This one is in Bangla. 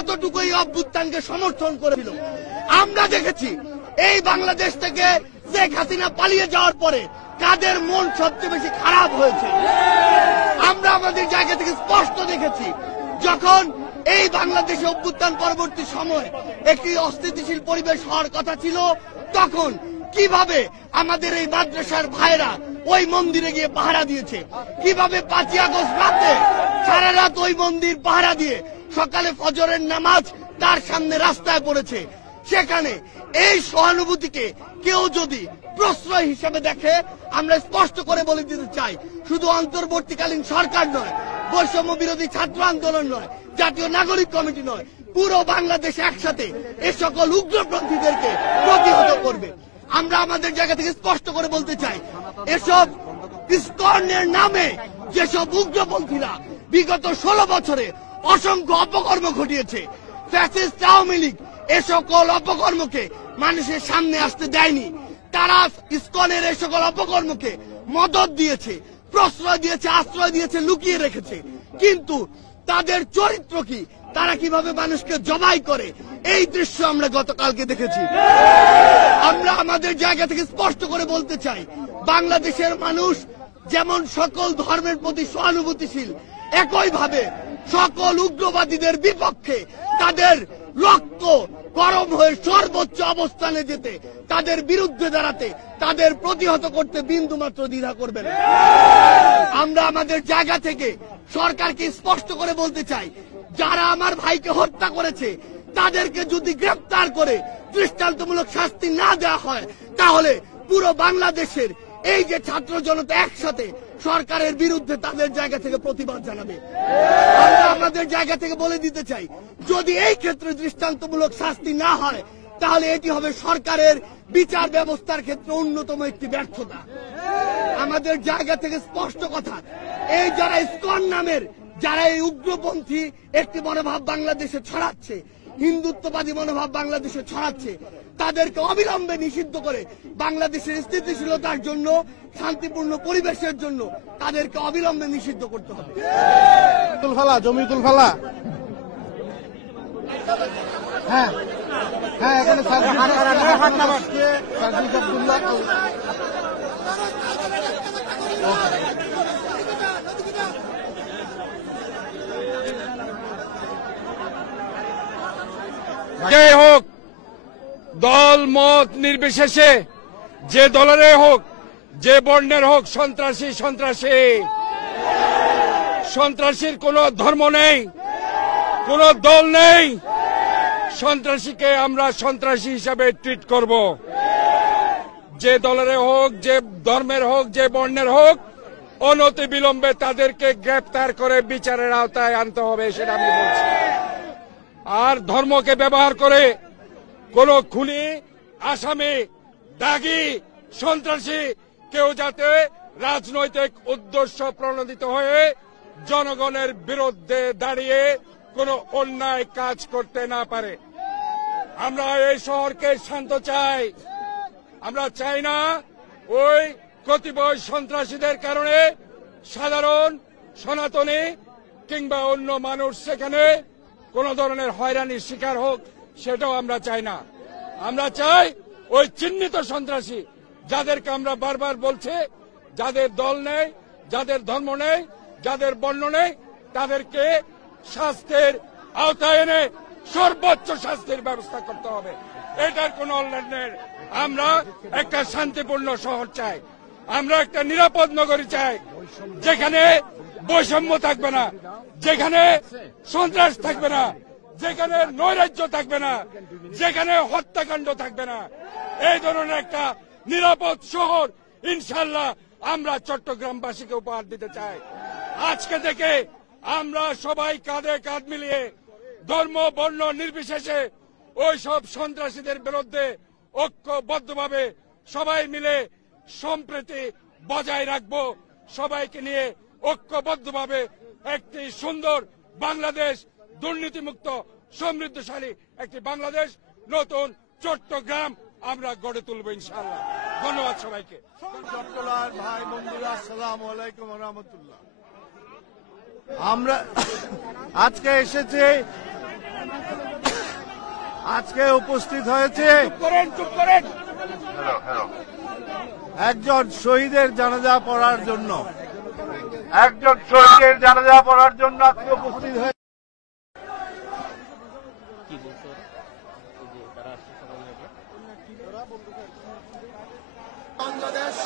কতটুকু এই অভ্যুত্থানকে সমর্থন করেছিল। আমরা দেখেছি এই বাংলাদেশ থেকে শেখ হাসিনা পালিয়ে যাওয়ার পরে কাদের মন সবচেয়ে বেশি খারাপ হয়েছে। আমরা আমাদের জায়গা থেকে স্পষ্ট দেখেছি, যখন এই বাংলাদেশে অভ্যুত্থান পরবর্তী সময় একটি অস্থিতিশীল পরিবেশ হওয়ার কথা ছিল, তখন কিভাবে আমাদের এই মাদ্রাসার ভাইরা ওই মন্দিরে গিয়ে পাহারা দিয়েছে, কিভাবে 5ই আগস্ট রাতে সারা রাত ওই মন্দির পাহারা দিয়ে সকালে ফজরের নামাজ তার সামনে রাস্তায় পড়েছে। সেখানে এই সহানুভূতিকে কেউ যদি প্রশ্রয় হিসেবে দেখে, আমরা স্পষ্ট করে বলে দিতে চাই, শুধু অন্তর্বর্তীকালীন সরকার নয়, বৈষম্য বিরোধী ছাত্র আন্দোলন নয়, জাতীয় নাগরিক কমিটি নয়, পুরো বাংলাদেশ একসাথে এ সকল উগ্রপন্থীদেরকে প্রতিহত করবে। আমরা আমাদের জায়গা থেকে স্পষ্ট করে বলতে চাই, এসব ইসকনের নামে যেসব উগ্রপন্থীরা বিগত 16 বছরে অসংখ্য অপকর্ম ঘটিয়েছে, ফ্যাসিস্ট আওয়ামী লীগ এ সকল অপকর্মকে মানুষের সামনে আসতে দেয়নি। তারা ইসকনের এই সকল অপকর্মকে মদত দিয়েছে, প্রশ্রয় দিয়েছে, আশ্রয় দিয়েছে, লুকিয়ে রেখেছে। কিন্তু তাদের চরিত্র কি, তারা কিভাবে মানুষকে জবাই করে, এই দৃশ্য আমরা গতকালকে দেখেছি। আমরা আমাদের জায়গা থেকে স্পষ্ট করে বলতে চাই, বাংলাদেশের মানুষ যেমন সকল ধর্মের প্রতি সহানুভূতিশীল, একইভাবে সকল উগ্রবাদীদের বিপক্ষে তাদের রক্ত গরম হয়ে সর্বোচ্চ অবস্থানে যেতে, তাদের বিরুদ্ধে দাঁড়াতে, তাদের প্রতিহত করতে বিন্দুমাত্র দ্বিধা করবে না। আমরা আমাদের জায়গা থেকে সরকারকে স্পষ্ট করে বলতে চাই, যারা আমার ভাইকে হত্যা করেছে তাদেরকে যদি গ্রেফতার করে দৃষ্টান্তমূলক শাস্তি না দেওয়া হয়, তাহলে পুরো বাংলাদেশের এই যে ছাত্র জনতা একসাথে সরকারের বিরুদ্ধে তাদের জায়গা থেকে প্রতিবাদ জানাবে। আমরা আমাদের জায়গা থেকে বলে দিতে চাই, যদি এই ক্ষেত্রে দৃষ্টান্তমূলক শাস্তি না হয়, তাহলে এটি হবে সরকারের বিচার ব্যবস্থার ক্ষেত্রে অন্যতম একটি ব্যর্থতা। আমাদের জায়গা থেকে স্পষ্ট কথা, এই যারা ইসকন নামের, যারা এই উগ্রপন্থী একটি মনোভাব বাংলাদেশে ছড়াচ্ছে, হিন্দুত্ববাদী মনোভাব বাংলাদেশে ছড়াচ্ছে, তাদেরকে অবিলম্বে নিষিদ্ধ করে বাংলাদেশের স্থিতিশীলতার জন্য, শান্তিপূর্ণ পরিবেশের জন্য তাদেরকে অবিলম্বে নিষিদ্ধ করতে হবে। জমিতুল ফালা, হ্যাঁ হ্যাঁ, এখানে যে হোক, দল মত নির্বিশেষে, যে দলের হোক, যে বর্ণের হোক, সন্ত্রাসী সন্ত্রাসী। সন্ত্রাসীর কোনো ধর্ম নেই, কোনো দল নেই। সন্ত্রাসীকে আমরা সন্ত্রাসী হিসাবে ট্রিট করব। যে দলের হোক, যে ধর্মের হোক, যে বর্ণের হোক, অনতি বিলম্বে তাদেরকে গ্রেপ্তার করে বিচারের আওতায় আনতে হবে, সেটা আমি বলছি। আর ধর্মকে ব্যবহার করে কোন খুনি, আসামি, দাগী, সন্ত্রাসী কেউ যাতে রাজনৈতিক উদ্দেশ্য প্রণোদিত হয়ে জনগণের বিরুদ্ধে দাঁড়িয়ে কোনো অন্যায় কাজ করতে না পারে। আমরা এই শহরকে শান্ত চাই। আমরা চাই না ওই কতিপয় সন্ত্রাসীদের কারণে সাধারণ সনাতনী কিংবা অন্য মানুষ সেখানে কোন ধরনের হয়রানির শিকার হোক, সেটাও আমরা চাই না। আমরা চাই ওই চিহ্নিত সন্ত্রাসী, যাদেরকে আমরা বারবার বলছি, যাদের দল নেই, যাদের ধর্ম নেই, যাদের বর্ণ নেই, তাদেরকে শাস্তির আওতায় এনে সর্বোচ্চ শাস্তির ব্যবস্থা করতে হবে। এটার কোন অনলাইনের। আমরা একটা শান্তিপূর্ণ শহর চাই, আমরা একটা নিরাপদ নগরী চাই, যেখানে বৈষম্য থাকবে না, যেখানে সন্ত্রাস থাকবে না, যেখানে নৈরাজ্য থাকবে না, যেখানে হত্যাকাণ্ড থাকবে না। এই ধরনের একটা নিরাপদ শহর ইনশাল্লাহ আমরা চট্টগ্রামবাসীকে উপহার দিতে চাই। আজকে থেকে আমরা সবাই কাঁধে কাঁধ মিলিয়ে ধর্ম বর্ণ নির্বিশেষে ওই সব সন্ত্রাসীদের বিরুদ্ধে ঐক্যবদ্ধভাবে সবাই মিলে সম্প্রীতি বজায় রাখবো। সবাইকে নিয়ে ঐক্যবদ্ধভাবে একটি সুন্দর বাংলাদেশ, দুর্নীতিমুক্ত, সমৃদ্ধশালী একটি বাংলাদেশ, নতুন চট্টগ্রাম আমরা গড়ে তুলব ইনশাআল্লাহ। ধন্যবাদ সবাইকে। চট্টলার ভাই বন্ধুরা, আসসালামু আলাইকুম ওয়া রাহমাতুল্লাহ। আমরা আজকে এসেছি আজকে উপস্থিত হয়েছে চুপ করেন একজন শহীদের জানাজা পড়ার জন্য। একজন শহীদের জানাজা পড়ার জন্য আজকে উপস্থিত হয়ে বাংলাদেশ